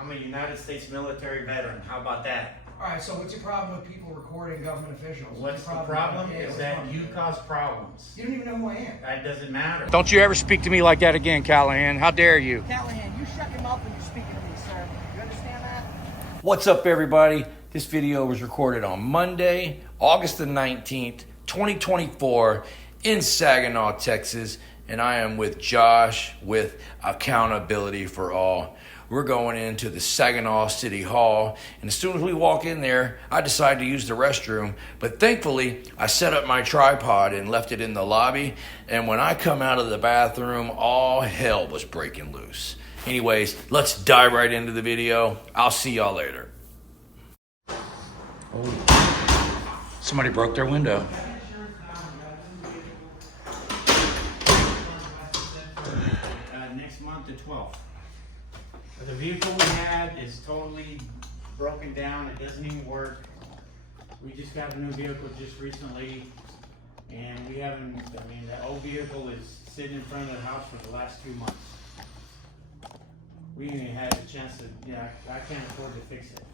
I'm a United States military veteran. How about that? All right, so what's your problem with people recording government officials? What's the problem is that you cause problems. You don't even know who I am. That doesn't matter. Don't you ever speak to me like that again, Callahan. How dare you? Callahan, you shut your mouth when you're speaking to me, sir. You understand that? What's up, everybody? This video was recorded on Monday, August the 19th, 2024 in Saginaw, Texas. And I am with Josh with Accountability for All. We're going into the Saginaw City Hall, and as soon as we walk in there, I decide to use the restroom. But thankfully, I set up my tripod and left it in the lobby, and when I come out of the bathroom, all hell was breaking loose. Anyways, let's dive right into the video. I'll see y'all later. Oh, somebody broke their window. Next month, the 12th. The vehicle we had is totally broken down. It doesn't even work. We just got a new vehicle just recently, and we haven't. I mean, the old vehicle is sitting in front of the house for the last 2 months. We even had a chance to. Yeah, I can't afford to fix it.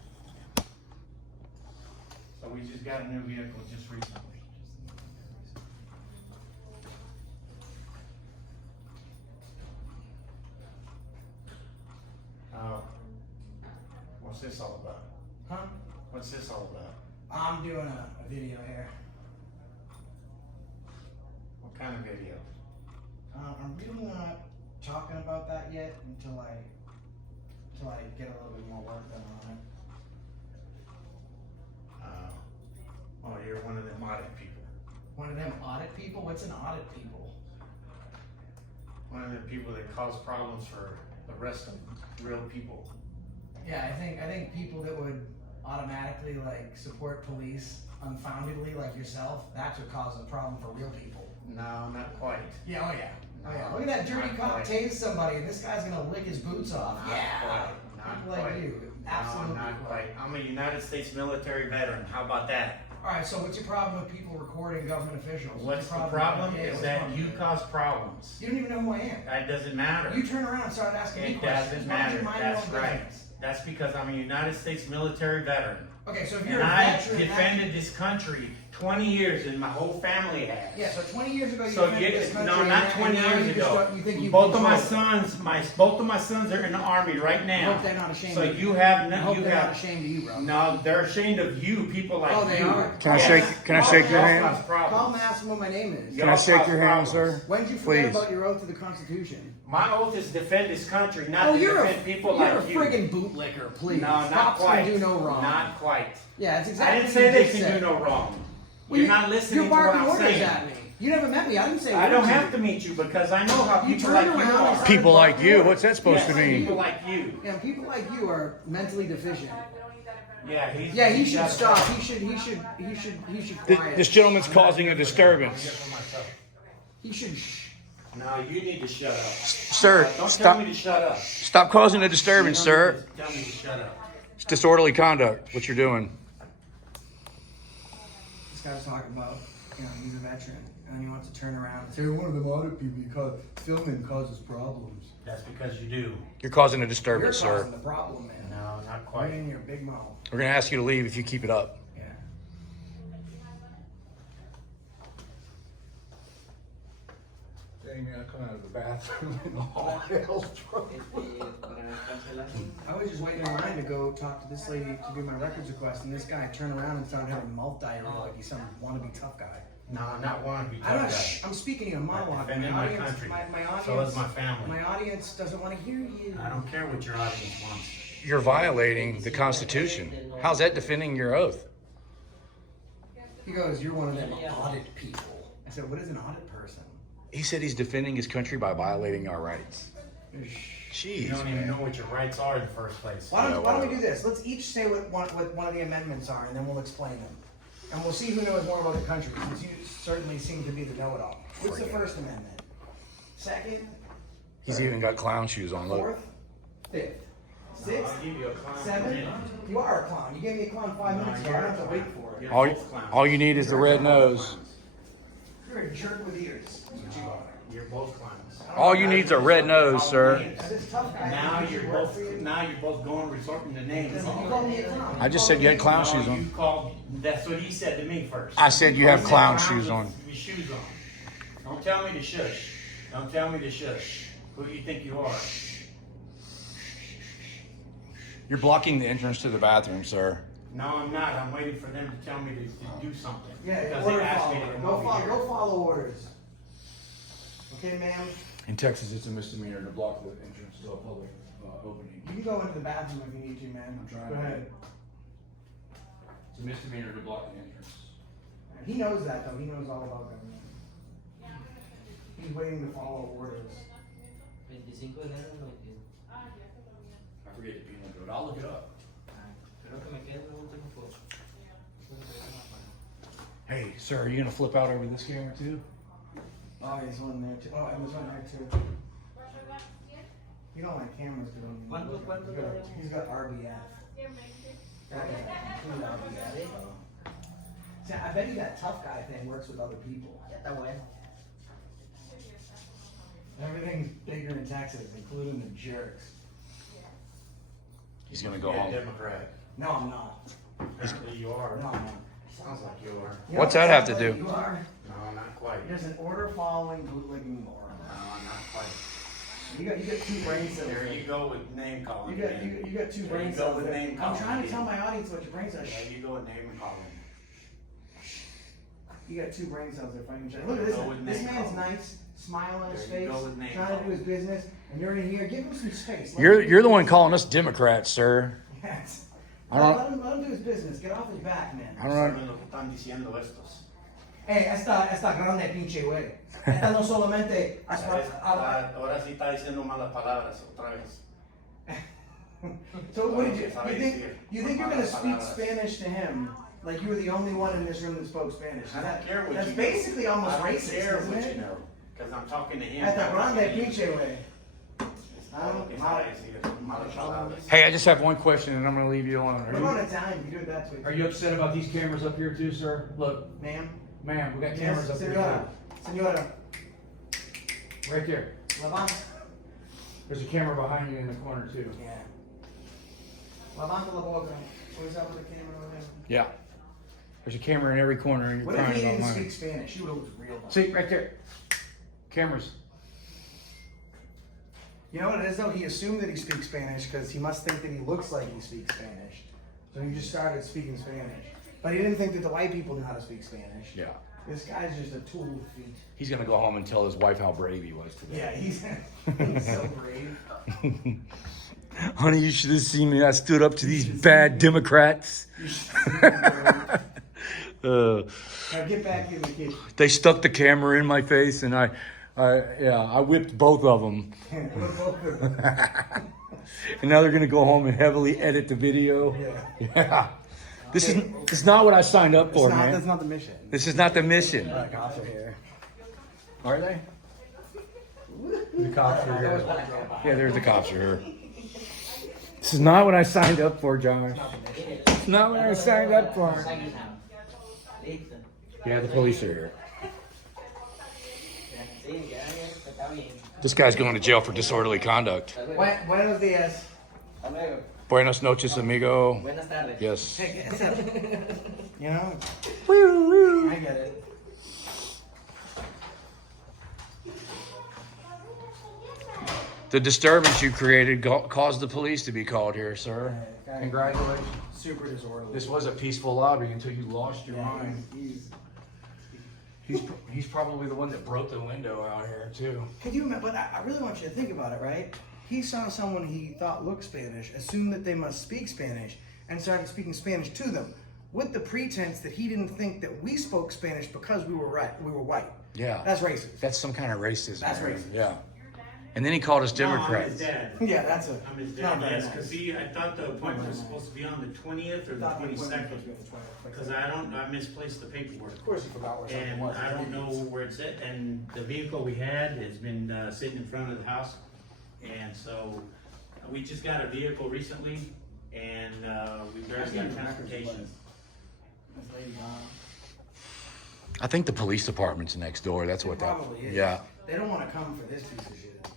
So we just got a new vehicle just recently. What's this all about? Huh? What's this all about? I'm doing a video here. What kind of video? I'm really not talking about that yet until I get a little bit more work done on it. Oh, you're one of them audit people. One of them audit people? What's an audit people? One of the people that cause problems for the rest of real people. Yeah, I think people that would automatically like support police unfoundedly, like yourself, that's what causes a problem for real people. No, not quite. Yeah, oh yeah. No, Oh yeah. Look at that dirty not cop quite. tase somebody and this guy's gonna lick his boots off. Not Yeah. quite. Not People quite. like you. Absolutely. No, not quite. I'm a United States military veteran. How about that? Alright, so what's your problem with people recording government officials? What's the your problem Yeah, is what's that wrong you with it? cause problems. You don't even know who I am. That doesn't matter. You turn around and start asking me It questions. doesn't Why don't matter. you mind your That's own right. business? That's because I'm a United States military veteran. Okay, so if you're And a I veteran, defended this country 20 years, and my whole family has. yeah, so 20 years ago you So defended this country. no, and not now- 20 and now years you just ago. don't- you think you Both of my control it. sons, both of my sons are in the army right now. I hope they're not ashamed So of you. you have I no, hope you they're not have. ashamed of you, bro. No, they're ashamed of you, people like Oh, they you. are? Can I Yes. shake- can I shake your Y'all hand? cause problems. Call and ask them what my name is. Can I shake your hand, sir? When did you forget Please. about your oath to the Constitution? My oath is to defend this country, not to you're defend people you're like a you. friggin' bootlicker, please. No, not Cops quite. can do no wrong. Not quite. Yeah, it's I exactly didn't what say you they just can said. do no wrong. Well, You're not listening You're to what barking I'm orders saying. at me. You never met me. I didn't say I don't words to have you. to meet you because I know how You people turned like you around and are. started People like barking you? orders. What's that supposed Yes, to mean? people like you. Yeah, people like you are mentally deficient. Yeah, Yeah, he he's should got a stop. problem. He should Th- quiet. This gentleman's causing a disturbance. He should shh. No, you need to shut up. Sir, Don't tell stop, me to shut up. stop causing a disturbance, sir. Tell me to shut up. It's disorderly conduct, what you're doing. This guy's talking about, he's a veteran, and he wants to turn around and say, "You're one of them audit people because filming causes problems." That's because you do. You're causing a You're disturbance, causing sir. the problem, man. No, not Right quite. in your big mouth. We're going to ask you to leave if you keep it up. Yeah. Dang, man, I come out of the bathroom and all hell's broken. I was just waiting in line to go talk to this lady to do my records request, and this guy turned around and started having mouth diarrhea like he's some wannabe tough guy. No, not one. Be I don't. tough guy. I'm speaking in a monologue. defending My my audience, country. my audience, So is my family. My audience doesn't want to hear you. I don't care what your audience wants. You're violating the Constitution. How's that defending your oath? He goes, "You're one of them audit people." I said, "What is an audit person?" He said he's defending his country by violating our rights. You Jeez, don't even man. know what your rights are in the first place. Why don't Yeah, we do this? Let's each say what one of the amendments are, and then we'll explain them. And we'll see who knows more about the country, since you certainly seem to be the know-it-all. What's the First Amendment? Second? He's even got clown shoes on, look. Fourth? Fifth? Sixth? I'll give you a clown. Seventh? You are a clown. You gave me a clown 5 minutes ago. I don't have to wait for it. You're both clowns. All you need is the red nose. You're a jerk with ears. That's what you are. You're both clowns. All you need's a red nose, sir. This tough guy. Now you're both going resorting to names. You called me a clown. I just said you had clown No, shoes you on. called, that's what he said to me first. I said you have said clown clowns shoes on. with shoes on. Don't tell me to shush. Don't tell me to shush. Who do you think you are? You're blocking the entrance to the bathroom, sir. No, I'm not. I'm waiting for them to tell me to do something. Yeah, Because order they asked me to follower. come over here. Go follow orders. Okay, ma'am? In Texas, it's a misdemeanor to block the entrance to a public opening. You can go into the bathroom if you need to, man. I'm trying Go to. ahead. It's a misdemeanor to block the entrance. He knows that, though. He knows all about government. He's waiting to follow orders. 25 de enero del 92. I forget the penal code. I'll look it up. Creo que me queda el último poco. Hey, sir, are you gonna flip out over this camera too? Oh, there's one there, too. Oh, and there's one there, too. You don't like cameras, do you? ¿Cuánto? He's got RBF. That is complete RBF. See, I bet you that tough guy thing works with other people. Ya está bueno. Everything's bigger in Texas, including the jerks. He's gonna go You're a home. Democrat. No, I'm not. Apparently you are. No, I'm not. Sounds like you are. You What's know that what have to sounds do? like You are. No, not quite. There's an order following bootlegging moron. No, not quite. You got two brain cells. There you go with name calling. You got two There brain you go cells. with there. name I'm calling trying to again. tell my audience what your brain cells. There you go with name calling. You got two brain cells there fighting each other. Look at this. Go with This name man's calling. nice, smile on his There you face, go with name trying to do calling. his business, and you're in here. Give him some space. Let You're him- the one calling us Democrats, sir. Yes. I don't- Let him do his business. Get off his back, man. I don't know. ¿Saben lo que están diciendo estos? Hey, esta grande pinche güey. Esta no solamente. Ahora sí está diciendo malas palabras otra vez. So what did you Sabe think? decir You think you're gonna malas speak palabras. Spanish to him like you were the only one in this room that spoke Spanish? I don't care what That's you know. basically almost I don't racist, care isn't what it? you know, because I'm talking to him. Esta not grande talking to you. pinche güey. Es todo lo que sabe decir, malas palabras. Hey, I just have one question, and I'm gonna leave you alone. What about Italian? You do it that way. Are you upset about these cameras up here too, sir? Look, Ma'am? ma'am, we got cameras Yes, up here senora. Senora. too. Right there. Levanta. There's a camera behind you in the corner too. Yeah. Levanta la boca. What is that with the camera over there? Yeah. There's a camera in every corner, and you're What if crying he about didn't money. speak Spanish? He would have looked real. See, right there. Cameras. You know what it is though? He assumed that he speaks Spanish because he must think that he looks like he speaks Spanish. So he just started speaking Spanish. But he didn't think that the white people knew how to speak Spanish. Yeah. This guy's just a tool of feet. He's gonna go home and tell his wife how brave he was today. Yeah, he's so brave. Honey, you should have seen me. I stood up to these bad Democrats. Now get back in the kitchen. They stuck the camera in my face, and I whipped both of them. And now they're gonna go home and heavily edit the video. Yeah. Yeah. This is not what I signed up for, man. That's not the mission. This is not the mission. The cops are here. Are they? The cops are here. Yeah, there's the cops are here. This is not what I signed up for, Josh. It's not what I signed up for. Saginaw. Listo. Yeah, the police are here. Sí, ya, está bien. This guy's going to jail for disorderly conduct. Hasta luego. Buenos dias. Hasta luego. Buenos noches, amigo. Buenas tardes. Yes. You know? I get it. The disturbance you created caused the police to be called here, sir. Congratulations. Super disorderly. This was a peaceful lobby until you lost your Yeah, mind. He's probably the one that broke the window out here too. Could you imagine? But I really want you to think about it, right? He saw someone he thought looked Spanish, assumed that they must speak Spanish, and started speaking Spanish to them, with the pretense that he didn't think that we spoke Spanish because we were white. Yeah. That's racist. That's some kind of racism. That's man. racist. Yeah. And then he called us No, I'm Democrats. his dad. Yeah, that's a. I'm his not dad, very yes, nice. because see, I thought the appointment was supposed to be on the 20th or the Thought the appointment was 22nd. supposed to be on the 20th. Because I misplaced the paperwork. Of course, you forgot where something And was. I don't know where it's at, and the vehicle we had has been sitting in front of the house. And so, we just got a vehicle recently, and we barely got transportation. That's Lady Gaga. I think the police department's next door. That's what that. Probably is. Yeah. They don't want to come for this piece of shit.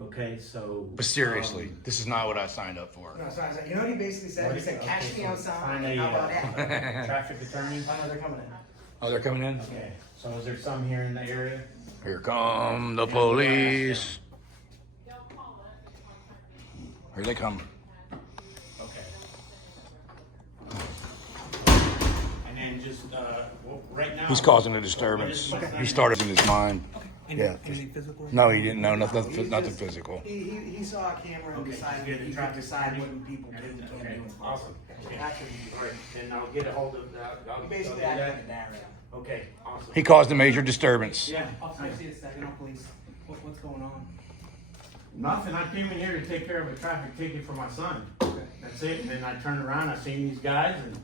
Okay, so. But seriously, this is not what I signed up for. No, sorry, you know what he basically said? He said, catch me outside. Find How about a that? traffic attorney. I know they're coming in. Oh, they're coming in? Okay, so is there some here in the area? Here come the police. Here they come. Okay. And then just, well, right now. He's causing a disturbance. He started in his mind. Yeah. Anything physical? No, he didn't know nothing physical. He saw a camera and Okay, decided you that get he the could traffic decide attorney? what people can and can't Okay, do. awesome. Okay. Actually, All right, then I'll get a hold of that. I'll basically do acting that. like a Dario. Okay, awesome. He caused a major disturbance. Yeah. Officer, see a Saginaw police. What's going on? Nothing, I came in here to take care of a traffic ticket for my son. That's it, and then I turned around, I seen these guys, and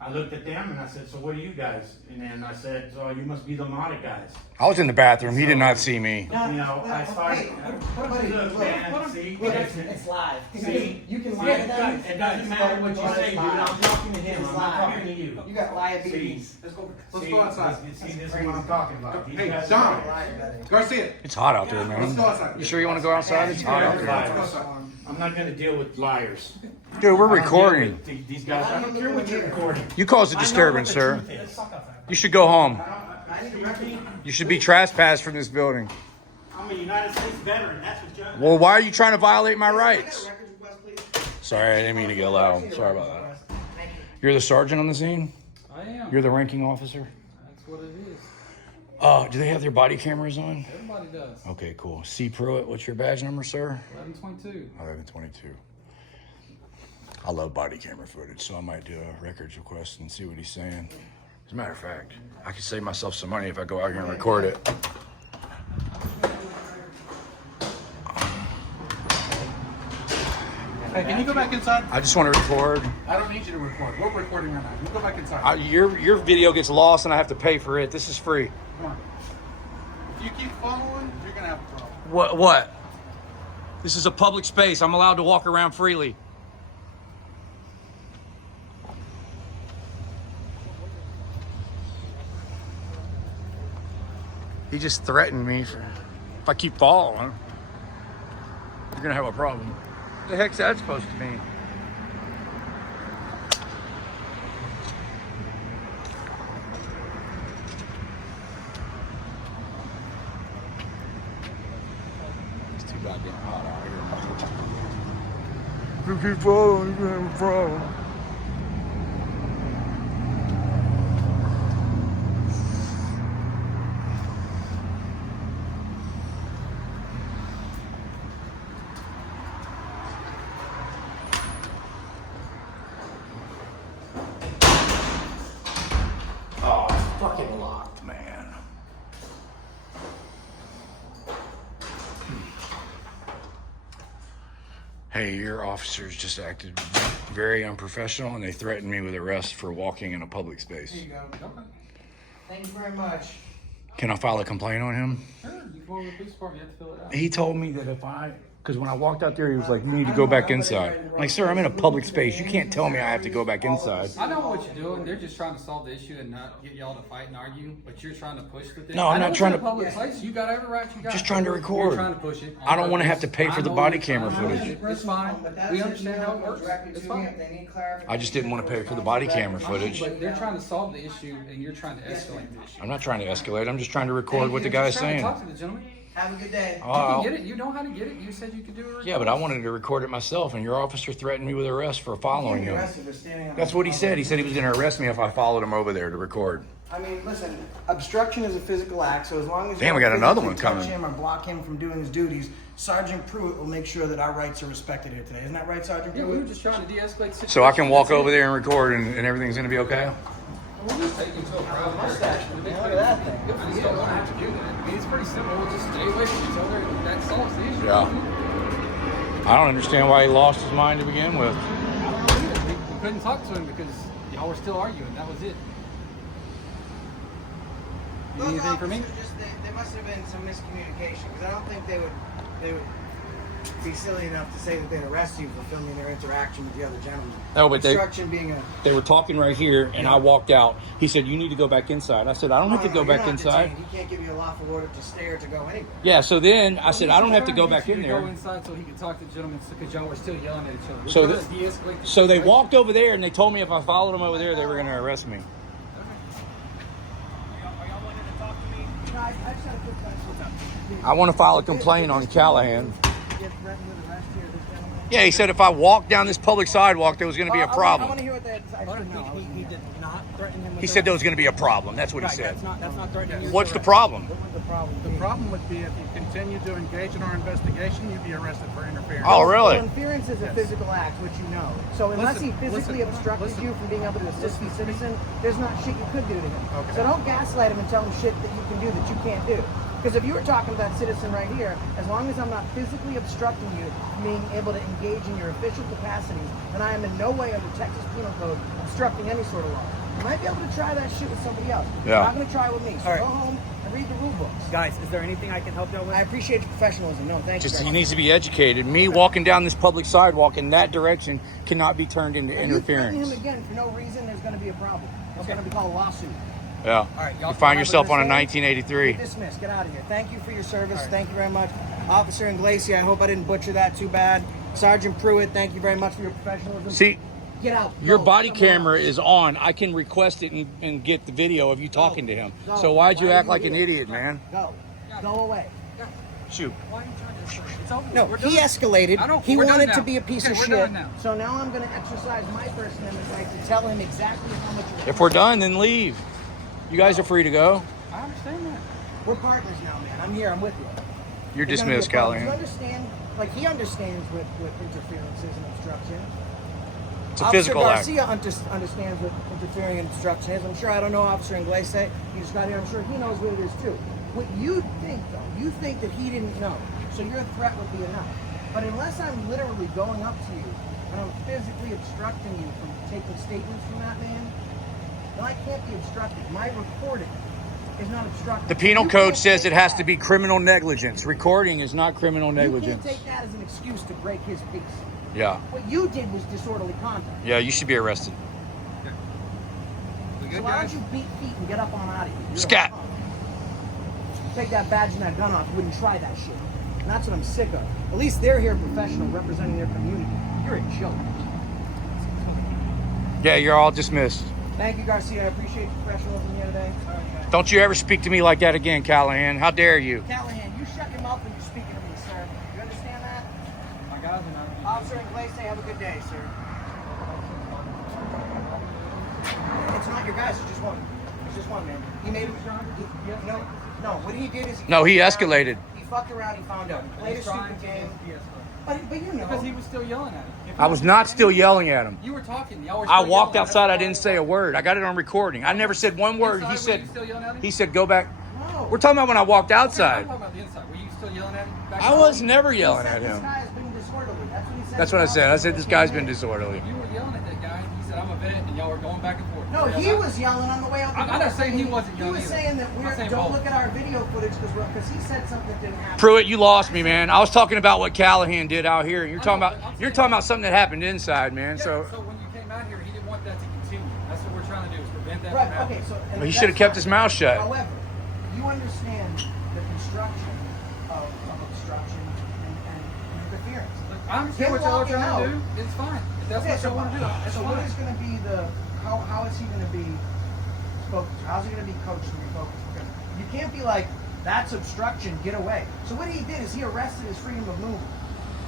I looked at them, and I said, so what are you guys? And then I said, so you must be the modded guys. I was in the bathroom. He did not see me. You know, I started. Look, man, see, It's live. see, You can lie yeah, to them. it doesn't matter what you say, dude, I'm talking to him, It's I'm not live. talking to you. You got liabilities. See, Let's go. see, see, this is what I'm talking about. These Hey, guys John. are- Garcia, It's hot out there, let's man. go outside. You sure you want to go outside? It's hot out there. I'm not gonna deal with liars. Dude, we're I don't deal recording. with These guys, I don't care what you're recording. You caused a I know disturbance, what the sir. truth is. You should go home. I need to record. You should be trespassed from this building. I'm a United States veteran, that's what you're. Well, why are you trying to violate my rights? Records request, please. Sorry, I didn't mean to get loud. Sorry about that. You're the sergeant on the scene? I am. You're the ranking officer? That's what it is. Do they have their body cameras on? Everybody does. Okay, cool. C. Pruitt, what's your badge number, sir? 1122. 1122. I love body camera footage, so I might do a records request and see what he's saying. As a matter of fact, I could save myself some money if I go out here and record it. Hey, can you go back inside? I just want to record. I don't need you to record. We're recording right now. You go back inside. Your video gets lost and I have to pay for it. This is free. Come on. If you keep following, you're gonna have a problem. What? This is a public space. I'm allowed to walk around freely. He just threatened me if I keep following, you're gonna have a problem. What the heck's that supposed to mean? It's too goddamn hot out here. If you keep following, you're gonna have a problem. Oh, it's fucking locked, man. Hey, your officers just acted very unprofessional and they threatened me with arrest for walking in a public space. There you go. Thank you very much. Can I file a complaint on him? Sure, you go over to the police department, you have to fill it out. He told me that because when I walked out there, he was like, you need to go back inside. I'm like, sir, I'm in a public space. You can't tell me I have to go back inside. I know what you're doing. They're just trying to solve the issue and not get y'all to fight and argue, but you're trying to push the thing. No, I'm I know not it's trying in a to- public place. You got every right. You got Just it. trying to record. You're trying to push it. I don't want to have to pay for the body camera footage. It's fine. We understand how it works. It's fine. I just didn't want to pay for the body camera footage. But they're trying to solve the issue and you're trying to escalate the issue. I'm not trying to escalate. I'm just trying to record what the guy's Just trying to saying. talk to the gentleman. Have a good day. You can get it. You know how to get it. You said you could do it. Yeah, but I wanted to record it myself, and your officer threatened me with arrest for following him. Arrested for standing on That's the- what he said. He said he was going to arrest me if I followed him over there to record. I mean, listen, obstruction is a physical act, so as long as you Damn, we don't got another physically one touch coming. him or block him from doing his duties, Sergeant Pruitt will make sure that our rights are respected here today. Isn't that right, Sergeant Yeah, we were Pruitt? just trying to de-escalate the situation. So I can walk That's over it. there and record, and everything's going to be okay? We'll just take you to a private Mustache. area. Look at that thing. If you don't have to do that. I mean, it's pretty simple. We'll just stay away from each other, and that solves the issue. Yeah. I don't understand why he lost his mind to begin with. I don't know either. We couldn't talk to him because y'all were still arguing. That was it. You need anything from me? There must have been some miscommunication because I don't think they would be silly enough to say that they'd arrest you for filming their interaction with the other gentleman. No, but obstruction being a... they were talking right here, and I walked out. He said, "You need to go back inside." I said, "I don't have to go you're back not inside." detained. He can't give you a lawful order to stay or to go anywhere. Yeah, so then I said, "I don't have to go back in Go there." inside so he could talk to the gentleman because y'all were still yelling at each other. We're So trying the- to de-escalate the So they situation. walked over there, and they told me if I followed them over there, they were going to arrest me. I just had a quick question. I want to file a complaint on Callahan. Get threatened with arrest here, this gentleman? Yeah, he said if I walked down this public sidewalk, there was going to be a I want problem. to hear what they had to say. I just didn't know. He did not threaten him with He said there was going to be a problem. That's what he Right, said. that's not threatening you. What's the problem? What would the problem The be? problem would be if you continue to engage in our investigation, you'd be arrested for interference. Oh, really? Well, interference is a physical act, which you know. So unless he physically obstructed you from being able to assist the citizen, there's not shit you could do to him. Okay. So don't gaslight him and tell him shit that you can do that you can't do. Because if you were talking to that citizen right here, as long as I'm not physically obstructing you from being able to engage in your official capacities, then I am in no way under Texas Penal Code obstructing any sort of law. You might be able to try that shit with somebody else. Yeah. You're not going to try it with me. So All right. go home and read the rule books. Guys, is there anything I can help y'all with? I appreciate your professionalism. No, thank Just you. he needs to be educated. Me walking down this public sidewalk in that direction cannot be turned into If you threaten him interference. again for no reason, there's going to be a problem. It's going to be called a lawsuit. Yeah. All right, y'all You find have a yourself good on a day. 1983. Get dismissed. Get out of here. Thank you for your service. Thank you very much. Officer Inglesi, I hope I didn't butcher that too bad. Sergeant Pruitt, thank you very much for your professionalism. See, Get out. your Go. body Somewhere camera else. is on. I can request it and get the video of you talking to him. Go. So why'd you Why are act you like an here? idiot, man? Go. Go away. Shoot. Why are you trying to It's over. No, We're he done. escalated. I don't- He we're done wanted now. to be a piece Okay, of we're shit. done now. So now I'm going to exercise my First Amendment right to tell him exactly how much. If we're done, then leave. You guys are free to go. I understand that. We're partners now, man. I'm here. I'm with you. You're There's gonna be dismissed, a problem. Do you Callahan. understand? Like he understands what interference is and obstruction. It's a physical act. Officer Garcia understands what interfering and obstruction is. I'm sure I don't know Officer Inglesi. He just got here. I'm sure he knows what it is too. What you think though, you think that he didn't know. So your threat would be enough. But unless I'm literally going up to you and I'm physically obstructing you from taking statements from that man, then I can't be obstructed. My recording is not obstructed. The penal You code can't says take it has that. to be criminal negligence. Recording is not criminal You can't negligence. take that as an excuse to break his peace. Yeah. What you did was disorderly conduct. Yeah, you should be arrested. We So good, why guys? don't you beat feet and get up on out of here? You're a Scat. punk. Take that badge and that gun off. You wouldn't try that shit. And that's what I'm sick of. At least they're here professional representing their community. You're a joke. Yeah, you're all dismissed. Thank you, Garcia. I appreciate your professionalism here today. Don't you ever speak to me like that again, Callahan. How dare you? Callahan, you shut your mouth when you're speaking to me, sir. You understand that? My guys are not. Officer Inglesi, have a good day, sir. It's not your guys, it's just one. It's just one, man. He made no, what he did is No, he fucked around. escalated. He fucked around, he found out. He played a stupid game. But you know. Because he was still yelling at him. If I was not still yelling at him. You were talking. Y'all were I still walked yelling. outside. I didn't say a word. I got it on recording. I never said one word. Inside, He were said. you still yelling at him? He said, "Go back." No. We're talking about when I walked Okay, I'm outside. talking about the inside. Were you still yelling at him? Back I and was forth? never He yelling said at This him. guy has been disorderly. That's what he said. That's what I said. I said this guy's been disorderly. You were yelling at that guy. He said, "I'm a vet," and y'all were going back and forth. No, Y'all he not- was yelling on the way out the I'm door. not saying he wasn't yelling He was either. saying that I'm not saying don't both. look at our video footage because he said something that didn't happen. Pruitt, you lost me, man. I was talking about what Callahan did out here. You're talking about something that happened inside, man. Yeah, So so when you came out here, he didn't want that to continue. That's what we're trying to do is prevent that Right, from happening. okay, so... and he that's should have kept his fine. mouth shut. However, you understand the construction of obstruction and interference. Look, I understand Him what y'all are walking trying to out- do. It's fine. If that's Okay, what y'all want to do, it's so what fine. is going to be how is he going to be spoken to? How's he going to be coached and refocused? Because you can't be like, that's obstruction, get away. So what he did is he arrested his freedom of movement.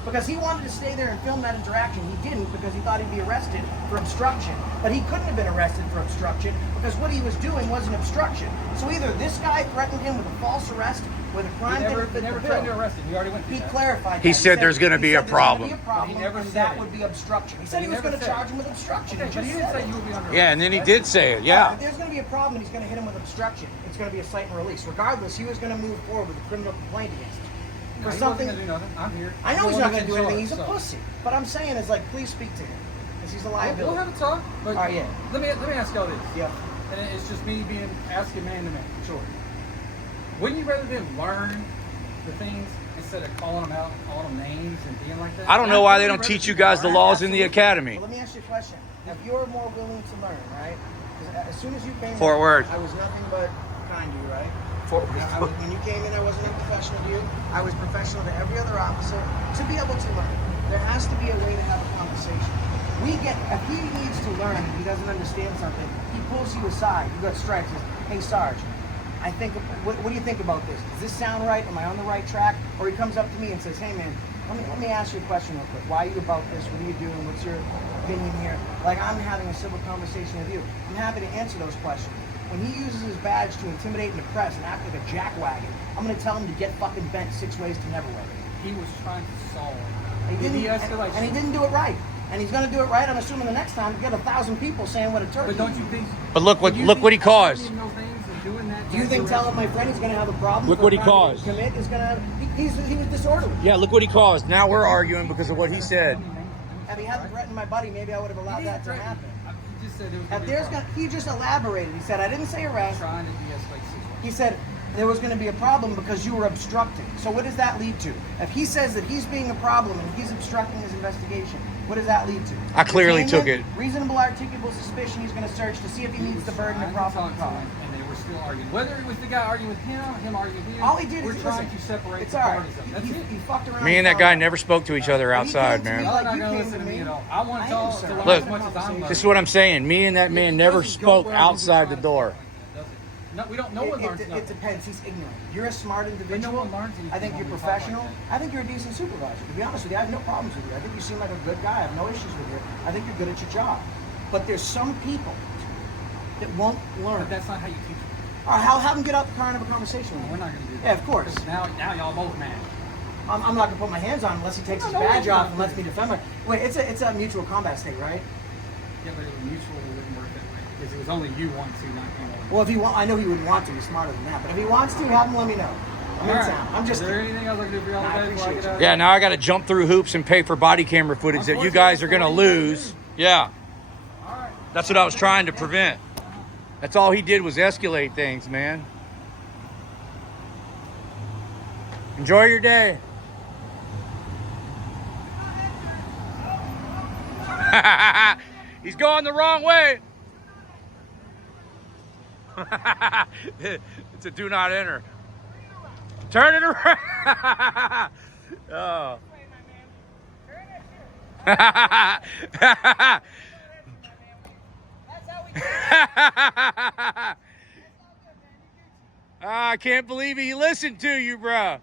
Because he wanted to stay there and film that interaction. He didn't because he thought he'd be arrested for obstruction. But he couldn't have been arrested for obstruction because what he was doing wasn't obstruction. So either this guy threatened him with a false arrest with a crime He didn't fit never the tried to bill. arrest him. You already went through He that. clarified He that. said there's gonna be a there's problem. gonna be a problem, But he never and said that it. would be obstruction. He said But he he was never going to said charge it. him with obstruction. Okay, He but he just didn't said say it. you would be under Yeah, and then he did say it. If Yeah. there's going to be a problem, he's going to hit him with obstruction. It's going to be a cite and release. Regardless, he was going to move forward with a criminal complaint against him. No, For he something. wasn't gonna do nothing. I'm here. I know I'm he's the not one going to that's do in anything. He's a charge, so. pussy. But I'm saying is like, please speak to him. Because he's a liability. We'll have a talk. But All right, yeah. Let me ask y'all this. Yeah. And it's just me asking man to man. Sure. Wouldn't you rather them learn the things instead of calling them out, calling them names and being like that. I don't know why they don't teach you guys the laws in the academy. Well, let me ask you a question. If you're more willing to learn, right? 'Cause as soon as you came Fort in, Worth. I was nothing but kind to you, right? Fort When you came in, I wasn't unprofessional to you. I was professional to every other officer. To be able to learn, there has to be a way to have a conversation. If he needs to learn, if he doesn't understand something, he pulls you aside. You got strikes. Says, hey, Sarge, I think, what do you think about this? Does this sound right? Am I on the right track? Or he comes up to me and says, hey, man, let me ask you a question real quick. Why are you about this? What are you doing? What's your opinion here? Like, I'm having a civil conversation with you. I'm happy to answer those questions. When he uses his badge to intimidate and oppress and act like a jackwagon, I'm going to tell him to get fucking bent 6 ways to never way. He was trying to solve. And he didn't do it right. And he's going to do it right. I'm assuming the next time you get 1,000 people saying what a turkey. But don't you think? But look what he caused. Do you think telling my friend he's going to have a problem? Look what he caused. Commit is going to. He was disorderly. Yeah, look what he caused. Now we're arguing because of what he said. If he hadn't threatened my buddy, maybe I would have allowed that to happen. He just said it was He just elaborated. He said, I didn't say arrest. trying to de-escalate the situation. He said there was going to be a problem because you were obstructing. So what does that lead to? If he says that he's being a problem and he's obstructing his investigation, what does that lead to? I clearly took Detainment, it. Reasonable articulable suspicion. He's going to search to see if he meets the burden of probable cause. And they were still arguing. Whether it was the guy arguing with him arguing with him, All he did we're is trying listen, to separate it's the all right. parties up. That's He it. fucked around. Me and that guy never spoke to each other outside, He came to me man. like Y'all you not gonna came listen to to me me. at all. I want I y'all am, sir. to learn Look, as much as I'm learning. This is what I'm saying. Me and that man never spoke outside the door. No, we don't. No one learns It nothing. depends. He's ignorant. You're a smart no individual. one learns anything I think when you're we talk like professional. that. I think you're a decent supervisor. To be honest with you, I have no problems with you. I think you seem like a good guy. I have no issues with you. I think you're good at your job. But there's some people that won't learn. But that's not how you teach. Or have them get out the car and have a conversation with We're him. not gonna do that. Yeah, of course. Now y'all both mad. I'm not gonna put my hands on him unless he takes his No, badge you're off not. and lets me defend him. Wait, it's a mutual combat state, right? Yeah, but it was mutual. It wouldn't work that way because it was only you want to, not him. Well, if he I know he would want to. He's smarter than that. But if he wants to, have him let me know. I'm in town. I'm just. Is there anything else I can do for y'all Nah, I today before I appreciate get out? Yeah, now I got to jump through hoops and pay for body camera footage that you guys are going to lose. Yeah. That's what I was trying to prevent. That's all he did was escalate things, man. Enjoy your day. He's going the wrong way. It's a do not enter. Turn it around. Oh. I can't believe he listened to you, bruh.